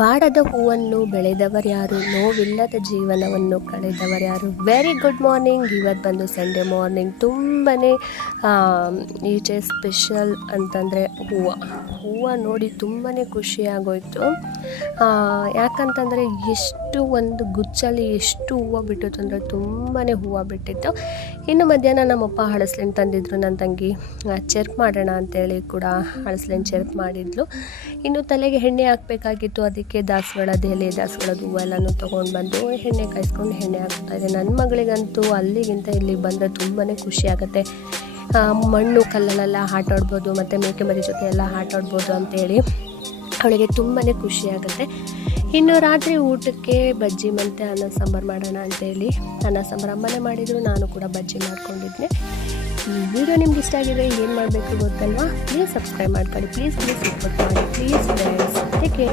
ಬಾಡದ ಹೂವನ್ನು ಬೆಳೆದವರ್ಯಾರು, ನೋವಿಲ್ಲದ ಜೀವನವನ್ನು ಕಳೆದವರ್ಯಾರು. Very good morning. ಇವತ್ತು ಬಂದು ಸಂಡೇ ಮಾರ್ನಿಂಗ್. ತುಂಬಾ ಈಚೆ ಸ್ಪೆಷಲ್ ಅಂತಂದರೆ ಹೂವು ನೋಡಿ ತುಂಬಾ ಖುಷಿಯಾಗೋಯಿತು. ಯಾಕಂತಂದರೆ ಎಷ್ಟು ಒಂದು ಗುಚ್ಚಲ್ಲಿ ಎಷ್ಟು ಹೂವು ಬಿಟ್ಟಿತ್ತು ಅಂದರೆ ತುಂಬಾ ಹೂವು ಬಿಟ್ಟಿತ್ತು. ಇನ್ನು ಮಧ್ಯಾಹ್ನ ನಮ್ಮಪ್ಪ ಹಳಸ್ಲೆಣ್ಣು ತಂದಿದ್ರು. ನನ್ನ ತಂಗಿ ಚೆರ್ಪ್ ಮಾಡೋಣ ಅಂತೇಳಿ ಕೂಡ ಹಳಸ್ಲೆಣ್ಣು ಚೆರ್ಪ್ ಮಾಡಿದ್ಲು. ಇನ್ನು ತಲೆಗೆ ಎಣ್ಣೆ ಹಾಕಬೇಕಾಗಿತ್ತು. ಅದಕ್ಕೆ ದಾಸವಾಳದ ಎಲೆ, ದಾಸವಾಳದ ಹೂವು ಎಲ್ಲನೂ ತೊಗೊಂಡು ಬಂದು ಎಣ್ಣೆ ಕಾಯಿಸ್ಕೊಂಡು ಎಣ್ಣೆ ಹಾಕ್ತಾಯಿದ್ದೆ. ನನ್ನ ಮಗಳಿಗಂತೂ ಅಲ್ಲಿಗಿಂತ ಇಲ್ಲಿ ಬಂದರೆ ತುಂಬಾ ಖುಷಿ ಆಗುತ್ತೆ. ಮಣ್ಣು ಕಲ್ಲಲ್ಲೆಲ್ಲ ಆಟಾಡ್ಬೋದು ಮತ್ತು ಮೇಕೆ ಮರಿ ಜೊತೆ ಎಲ್ಲ ಆಟಾಡ್ಬೋದು ಅಂತೇಳಿ ಅವಳಿಗೆ ತುಂಬಾ ಖುಷಿಯಾಗುತ್ತೆ. ಇನ್ನು ರಾತ್ರಿ ಊಟಕ್ಕೆ ಬಜ್ಜಿ ಮತ್ತು ಅನ್ನ ಸಾಂಬಾರು ಮಾಡೋಣ ಅಂತೇಳಿ ಅನ್ನ ಸಾಂಬಾರು ಅಮ್ಮನೇ ಮಾಡಿದರು. ನಾನು ಕೂಡ ಬಜ್ಜಿ ಮಾಡ್ಕೊಂಡಿದ್ದೆ. ಈ ವಿಡಿಯೋ ನಿಮ್ಗೆ ಇಷ್ಟ ಆಗಿದ್ರೆ ಏನು ಮಾಡಬೇಕು ಗೊತ್ತಲ್ವಾ? ಪ್ಲೀಸ್ ಸಬ್ಸ್ಕ್ರೈಬ್ ಮಾಡ್ಕೊಳ್ಳಿ. ಪ್ಲೀಸ್ ಸಪೋರ್ಟ್ ಮಾಡಿ. Please friends, take care.